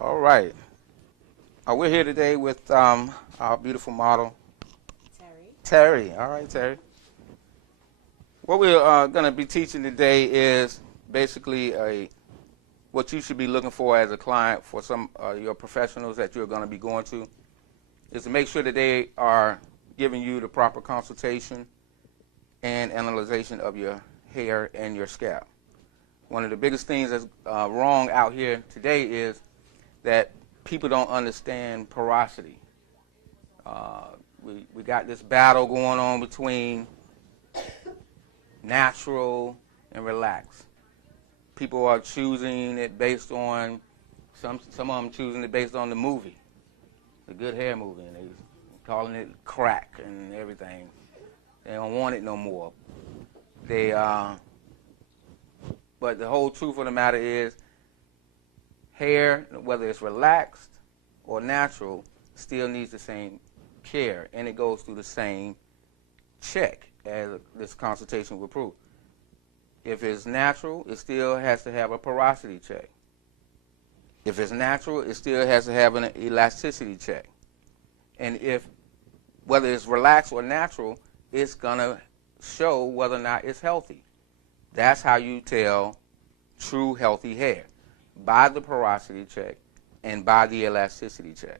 All right. We're here today with our beautiful model, Terry. All right, Terry. What we're going to be teaching today is basically what you should be looking for as a client for some your professionals that you're going to be going to, is to make sure that they are giving you the proper consultation and analyzation of your hair and your scalp. One of the biggest things that's wrong out here today is that people don't understand porosity. We got this battle going on between natural and relaxed. People are choosing it based on, some of them choosing it based on the movie, the Good Hair movie, and they calling it crack and everything. They don't want it no more. But the whole truth of the matter is, hair, whether it's relaxed or natural, still needs the same care, and it goes through the same check as this consultation will prove. If it's natural, it still has to have a porosity check. If it's natural, it still has to have an elasticity check. And whether it's relaxed or natural, it's going to show whether or not it's healthy. That's how you tell true healthy hair, by the porosity check and by the elasticity check.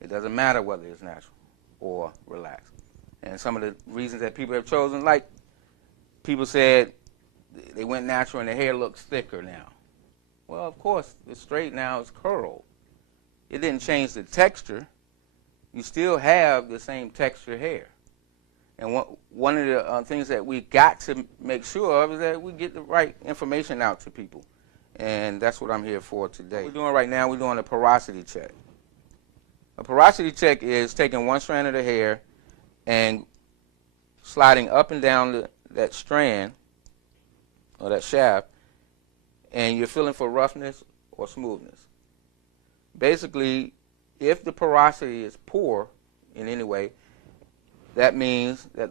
It doesn't matter whether it's natural or relaxed. And some of the reasons that people have chosen, like people said they went natural and their hair looks thicker now. Well, of course, it's straight now, it's curled. It didn't change the texture. You still have the same texture hair. And one of the things that we got to make sure of is that we get the right information out to people. And that's what I'm here for today. What we're doing right now, we're doing a porosity check. A porosity check is taking one strand of the hair and sliding up and down that strand or that shaft, and you're feeling for roughness or smoothness. Basically, if the porosity is poor in any way, that means that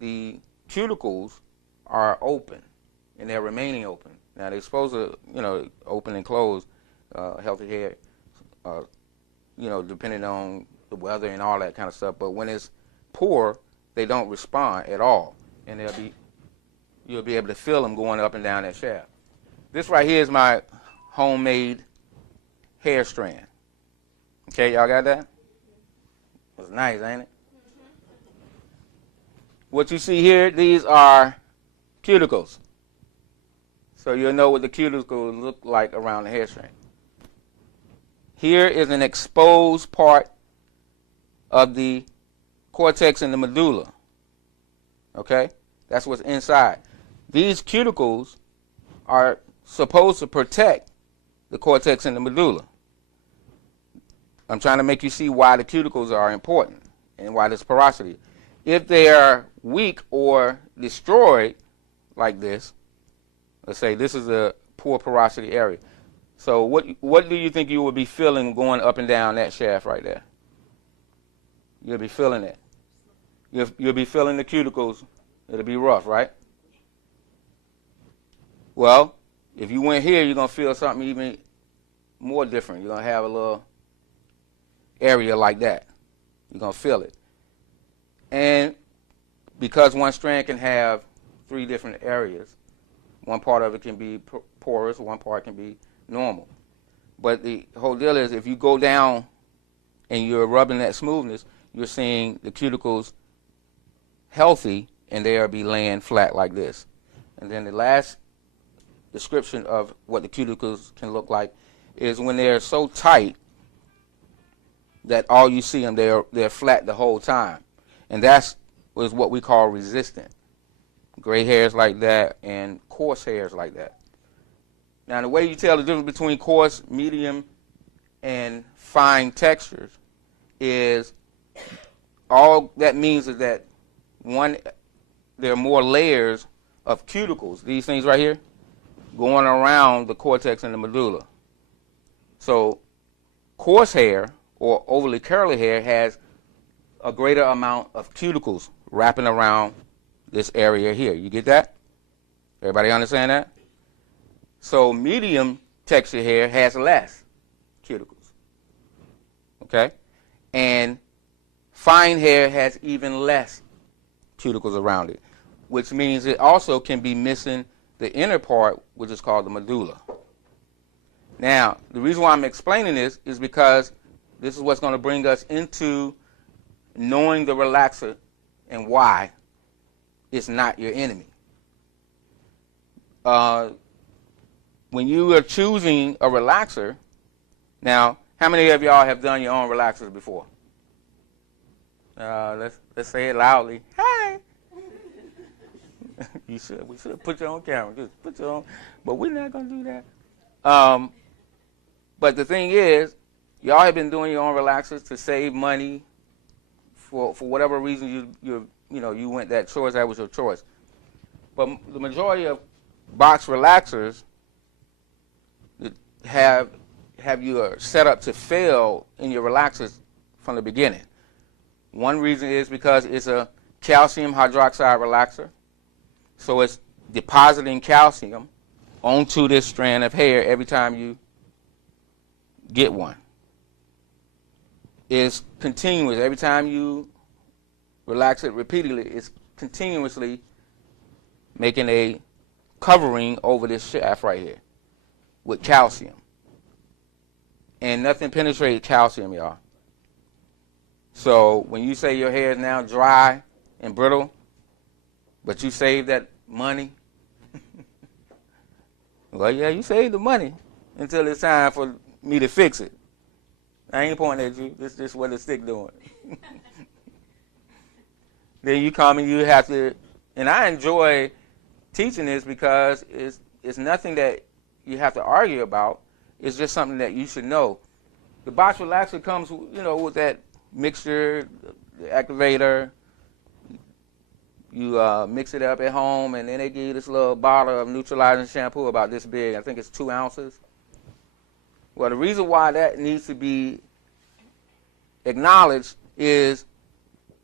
the cuticles are open and they're remaining open. Now, they're supposed to, open and close healthy hair, depending on the weather and all that kind of stuff. But when it's poor, they don't respond at all, and you'll be able to feel them going up and down that shaft. This right here is my homemade hair strand. Okay, y'all got that? It's nice, ain't it? What you see here, these are cuticles. So you'll know what the cuticles look like around the hair strand. Here is an exposed part of the cortex and the medulla. Okay? That's what's inside. These cuticles are supposed to protect the cortex and the medulla. I'm trying to make you see why the cuticles are important and why this porosity. If they are weak or destroyed like this, let's say this is a poor porosity area. So what do you think you will be feeling going up and down that shaft right there? You'll be feeling it. You'll be feeling the cuticles. It'll be rough, right? Well, if you went here, you're going to feel something even more different. You're going to have a little area like that. You're going to feel it. And because one strand can have 3 different areas, one part of it can be porous, one part can be normal. But the whole deal is, if you go down and you're rubbing that smoothness, you're seeing the cuticles healthy, and they'll be laying flat like this. And then the last description of what the cuticles can look like is when they're so tight that all you see them, they're flat the whole time. And that's what we call resistant. Gray hairs like that and coarse hairs like that. Now, the way you tell the difference between coarse, medium, and fine textures is, all that means is that there are more layers of cuticles, these things right here, going around the cortex and the medulla. So coarse hair or overly curly hair has a greater amount of cuticles wrapping around this area here. You get that? Everybody understand that? So medium texture hair has less. cuticles. Okay? And fine hair has even less cuticles around it, which means it also can be missing the inner part, which is called the medulla. Now, the reason why I'm explaining this is because this is what's going to bring us into knowing the relaxer and why it's not your enemy. When you are choosing a relaxer, now, how many of y'all have done your own relaxers before? Let's say it loudly. Hi. We should put you on camera. Just put you on. But we're not gonna do that. But the thing is, y'all have been doing your own relaxers to save money for whatever reason you went that choice. That was your choice. But the majority of box relaxers have you set up to fail in your relaxers from the beginning. One reason is because it's a calcium hydroxide relaxer, so it's depositing calcium onto this strand of hair every time you get one. It's continuous. Every time you relax it repeatedly, it's continuously making a covering over this shaft right here with calcium. And nothing penetrates calcium, y'all. So when you say your hair is now dry and brittle, but you saved that money, well, yeah, you saved the money until it's time for me to fix it. I ain't pointing at you. This is what the stick doing. Then you come and you have to, and I enjoy teaching this because it's nothing that you have to argue about. It's just something that you should know. The box relaxer comes, with that mixture, the activator. You mix it up at home, and then they give you this little bottle of neutralizing shampoo about this big. I think it's 2 ounces. Well, the reason why that needs to be acknowledged is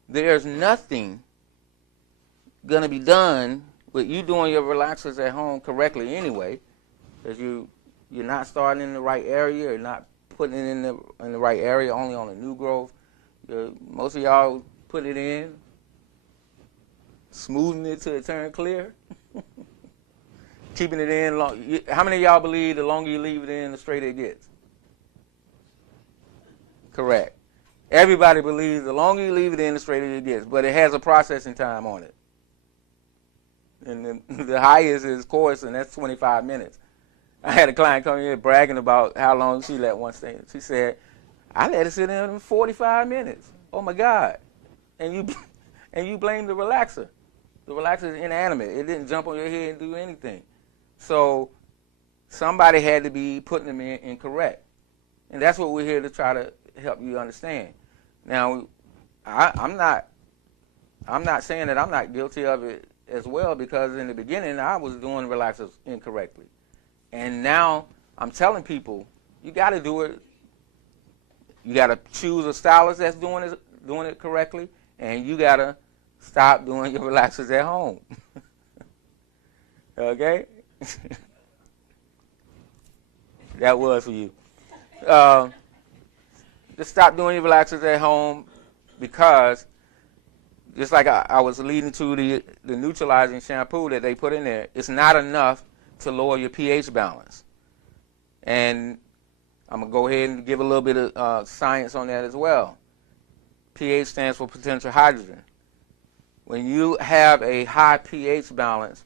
there's nothing going to be done with you doing your relaxers at home correctly anyway, because you're not starting in the right area, you're not putting it in the right area, only on the new growth. Most of y'all put it in, smoothing it till it turn clear, keeping it in long. How many of y'all believe the longer you leave it in, the straighter it gets? Correct. Everybody believes the longer you leave it in, the straighter it gets, but it has a processing time on it. And the highest is coarse, and that's 25 minutes. I had a client come in bragging about how long she let one stay. She said, I let it sit in 45 minutes. Oh, my God. And you blame the relaxer. The relaxer is inanimate. It didn't jump on your head and do anything. So somebody had to be putting them in incorrect. And that's what we're here to try to help you understand. Now, I'm not saying that I'm not guilty of it as well, because in the beginning I was doing relaxers incorrectly. And now I'm telling people, you got to do it. You got to choose a stylist that's doing it correctly, and you got to stop doing your relaxers at home. Okay? That was for you. Just stop doing your relaxers at home, because just like I was leading to the neutralizing shampoo that they put in there, it's not enough to lower your pH balance. And I'm going to go ahead and give a little bit of science on that as well. pH stands for potential hydrogen. When you have a high pH balance,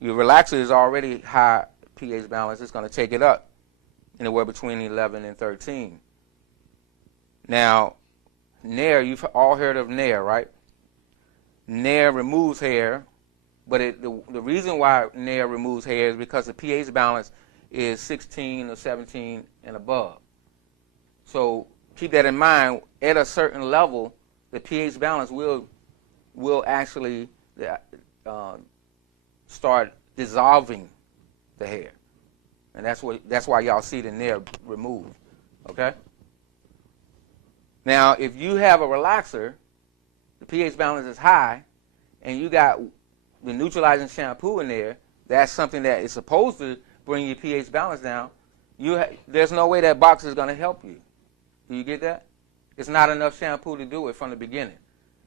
your relaxer is already high pH balance. It's going to take it up anywhere between 11 and 13. Now, Nair, you've all heard of Nair, right? Nair removes hair, but the reason why Nair removes hair is because the pH balance is 16 or 17 and above. So keep that in mind. At a certain level, the pH balance will actually start dissolving the hair, and that's why y'all see the Nair removed. Okay. Now, if you have a relaxer, the pH balance is high, and you got the neutralizing shampoo in there, that's something that is supposed to bring your pH balance down. there's no way that box is going to help you. Do you get that? It's not enough shampoo to do it from the beginning.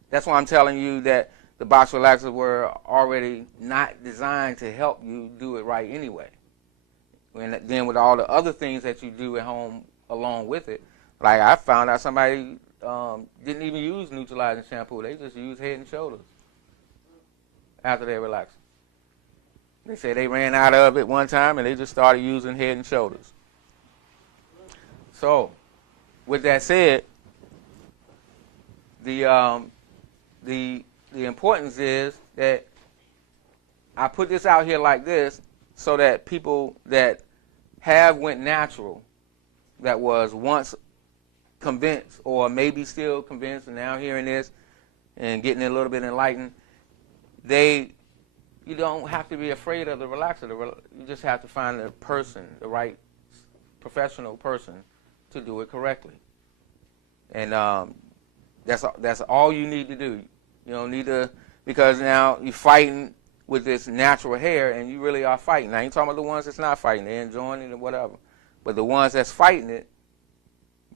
That's why I'm telling you that the box relaxers were already not designed to help you do it right anyway. And then with all the other things that you do at home along with it, like I found out somebody didn't even use neutralizing shampoo. They just used Head and Shoulders after they relaxed. They said they ran out of it one time and they just started using Head and Shoulders. So, with that said, the importance is that I put this out here like this so that people that have went natural, that was once convinced or maybe still convinced and now hearing this and getting a little bit enlightened, you don't have to be afraid of the relaxer. You just have to find the person, the right professional person to do it correctly. And that's all you need to do. You don't need to, because now you're fighting with this natural hair, and you really are fighting. I ain't talking about the ones that's not fighting. They're enjoying it or whatever. But the ones that's fighting it,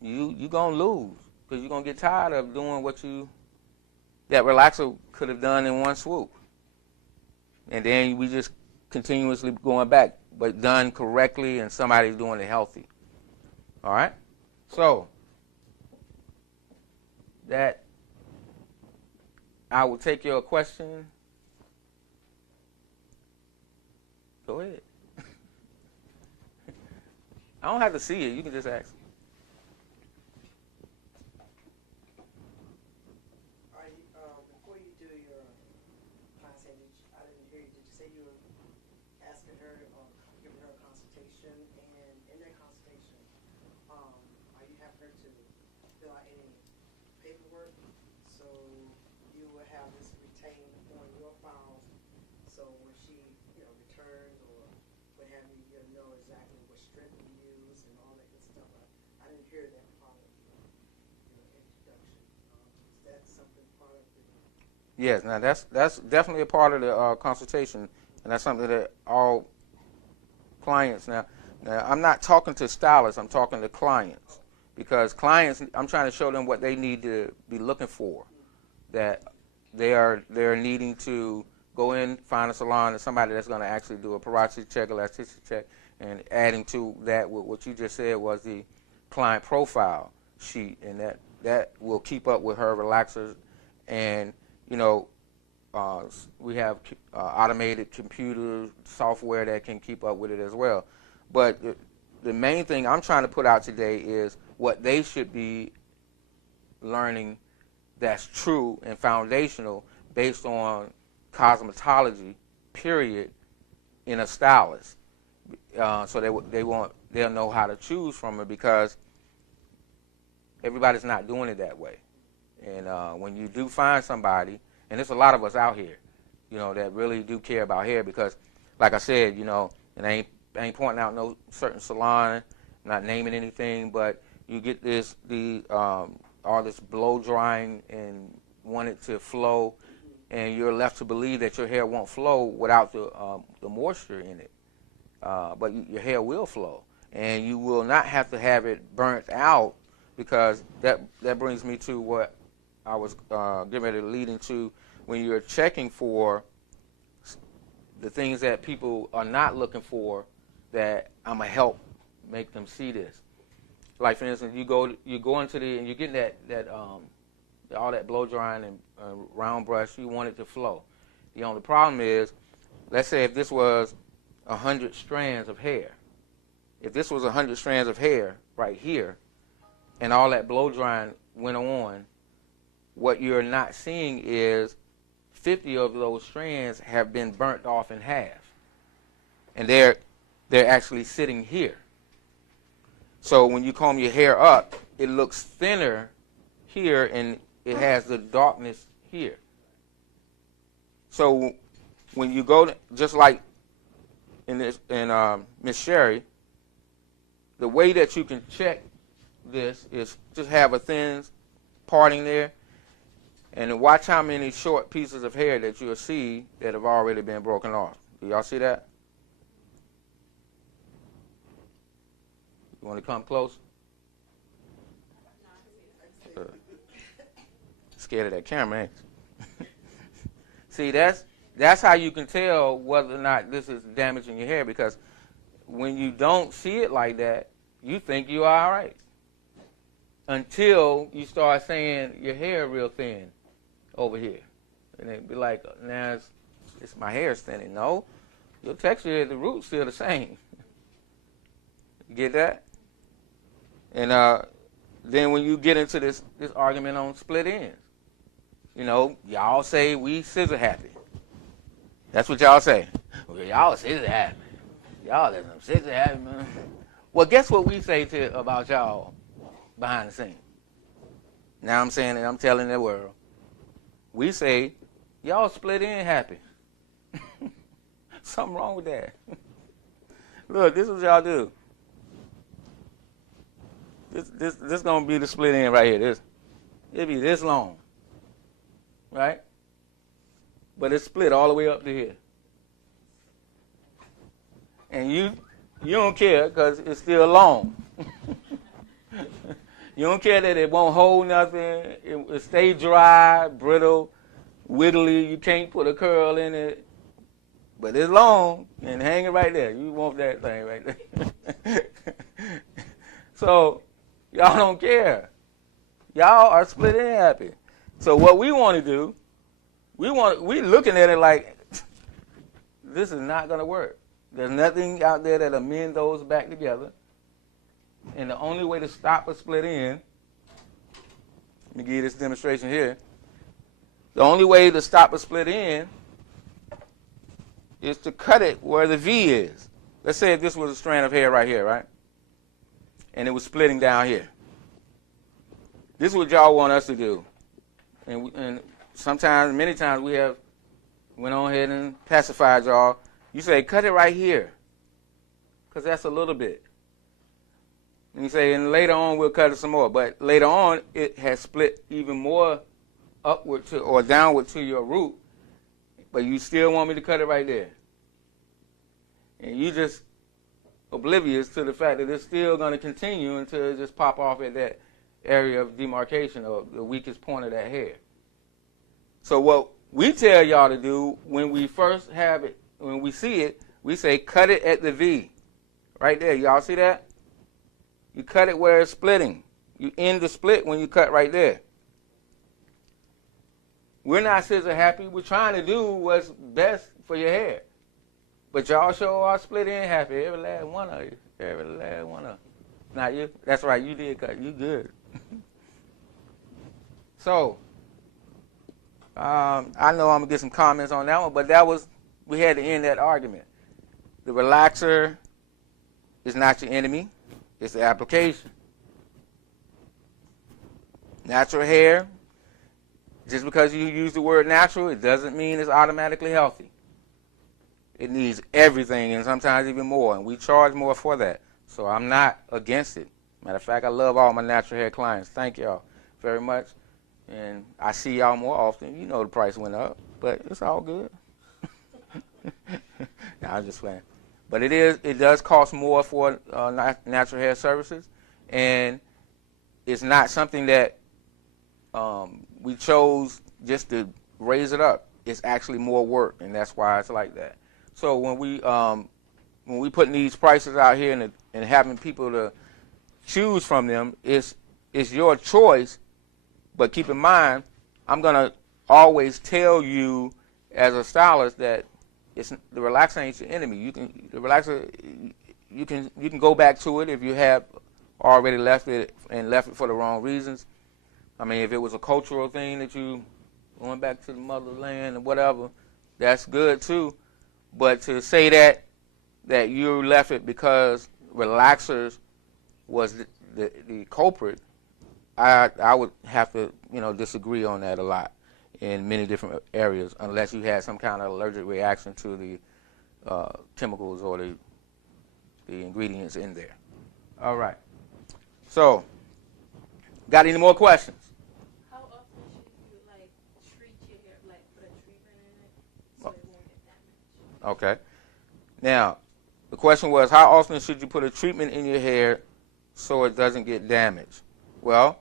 you going to lose, because you're going to get tired of doing what that relaxer could have done in one swoop. And then we just continuously going back, but done correctly, and somebody's doing it healthy. All right? So, that I will take your question. Go ahead. I don't have to see it. You can just ask. Before you do your client saying, I didn't hear you. Did you say you were asking her or giving her a consultation? And in that consultation, are you having her to fill out any paperwork? So you will have this retained on your files. So when she, returns or what have you, you'll know exactly what strength you use and all that good stuff. I didn't hear that part of your introduction. Is that something part of the? Yes. Now that's definitely a part of the consultation, and that's something that all clients. Now I'm not talking to stylists. I'm talking to clients, because clients, I'm trying to show them what they need to be looking for. That they're needing to go in, find a salon, and somebody that's going to actually do a porosity check, elasticity check, and adding to that what you just said was the client profile sheet, and that will keep up with her relaxers. And we have automated computer software that can keep up with it as well. But the main thing I'm trying to put out today is what they should be learning that's true and foundational based on cosmetology, period, in a stylist. So they'll know how to choose from it, because everybody's not doing it that way. And when you do find somebody, and there's a lot of us out here, that really do care about hair, because, like I said, and I ain't pointing out no certain salon, not naming anything, but you get all this blow drying and want it to flow, and you're left to believe that your hair won't flow without the moisture in it. But your hair will flow, and you will not have to have it burnt out, because that brings me to what I was getting ready to lead into. When you're checking for the things that people are not looking for, that I'm going to help make them see this. Like, for instance, you go into and you're getting that all that blow drying and round brush, you want it to flow. The only problem is, let's say if this was 100 strands of hair. If this was 100 strands of hair right here, and all that blow drying went on, what you're not seeing is 50 of those strands have been burnt off in half. And they're actually sitting here. So when you comb your hair up, it looks thinner here, and it has the darkness here. So when you go just like in Miss Sherry, the way that you can check this is just have a thin parting there, and watch how many short pieces of hair that you'll see that have already been broken off. Do y'all see that? You want to come close? Scared of that camera, ain't you? See, that's how you can tell whether or not this is damaging your hair, because when you don't see it like that, you think you are all right. Until you start saying your hair real thin over here. And it'd be like, now it's my hair thinning. No, your texture at the root's still the same. You get that? And then when you get into this argument on split ends, you know, y'all say we scissor happy. That's what y'all say. Well, y'all scissor happy. Y'all is some scissor happy, man. Well, guess what we say about y'all behind the scenes? Now I'm saying it, I'm telling the world. We say, y'all split end happy. Something wrong with that. Look, this is what y'all do. This gonna be the split end right here. It'll be this long. Right? But it's split all the way up to here. And you don't care because it's still long. You don't care that it won't hold nothing. It stay dry, brittle, wiggly. You can't put a curl in it. But it's long and hang it right there. You want that thing right there. So y'all don't care. Y'all are split end happy. So what we want to do, we looking at it like this is not going to work. There's nothing out there that'll mend those back together. And the only way to stop a split end, let me give you this demonstration here. The only way to stop a split end is to cut it where the V is. Let's say if this was a strand of hair right here, right? And it was splitting down here. This is what y'all want us to do. And sometimes, many times, we have went on ahead and pacified y'all. You say, cut it right here, because that's a little bit. And you say, and later on, we'll cut it some more. But later on, it has split even more upward to or downward to your root, but you still want me to cut it right there. And you just oblivious to the fact that it's still going to continue until it just pop off at that area of demarcation or the weakest point of that hair. So what we tell y'all to do when we first have it, when we see it, we say cut it at the V. Right there. Y'all see that? You cut it where it's splitting. You end the split when you cut right there. We're not scissor happy. We're trying to do what's best for your hair. But y'all sure are split end happy. Every last one of you. Every last one of you. Not you. That's right. You did cut. You good. So, I know I'm going to get some comments on that one, but we had to end that argument. The relaxer is not your enemy. It's the application. Natural hair, just because you use the word natural, it doesn't mean it's automatically healthy. It needs everything and sometimes even more, and we charge more for that. So I'm not against it. Matter of fact, I love all my natural hair clients. Thank y'all very much. And I see y'all more often. You know the price went up, but it's all good. No, I'm just playing. But it does cost more for natural hair services, and it's not something that we chose just to raise it up. It's actually more work, and that's why it's like that. So when we putting these prices out here and having people to choose from them, it's your choice. But keep in mind, I'm gonna always tell you as a stylist that the relaxer ain't your enemy. The relaxer, you can go back to it if you have already left it for the wrong reasons. I mean, if it was a cultural thing that you going back to the motherland or whatever, that's good too. But to say that you left it because relaxers was the culprit, I would have to disagree on that a lot in many different areas, unless you had some kind of allergic reaction to the chemicals or the ingredients in there. All right. So, got any more questions? How often should you treat your hair, put a treatment in it so it won't get damaged? Okay. Now, the question was, how often should you put a treatment in your hair so it doesn't get damaged? Well,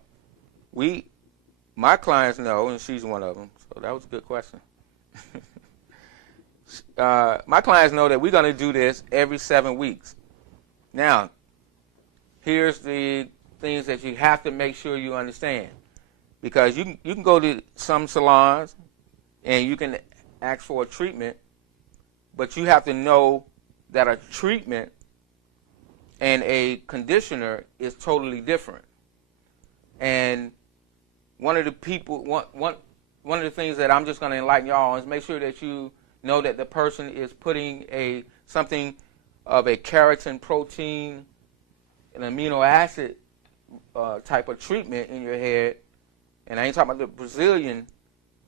my clients know, and she's one of them, so that was a good question. My clients know that we're going to do this every 7 weeks. Now, here's the things that you have to make sure you understand. Because you can go to some salons and you can ask for a treatment, but you have to know that a treatment and a conditioner is totally different. And one of the things that I'm just going to enlighten y'all on is make sure that you know that the person is putting something of a keratin protein, an amino acid type of treatment in your hair. And I ain't talking about the Brazilian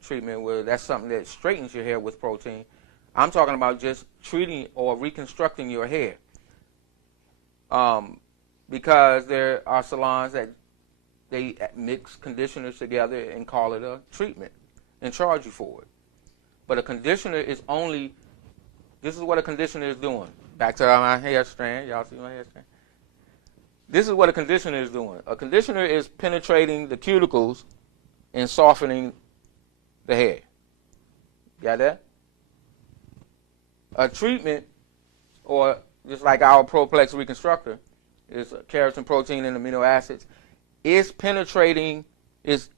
treatment where that's something that straightens your hair with protein. I'm talking about just treating or reconstructing your hair. Because there are salons that they mix conditioners together and call it a treatment and charge you for it. But a conditioner is only, this is what a conditioner is doing. Back to my hair strand. Y'all see my hair strand? This is what a conditioner is doing. A conditioner is penetrating the cuticles and softening the hair. Got that? A treatment, or just like our Proplex Reconstructor, is keratin protein and amino acids, is penetrating, is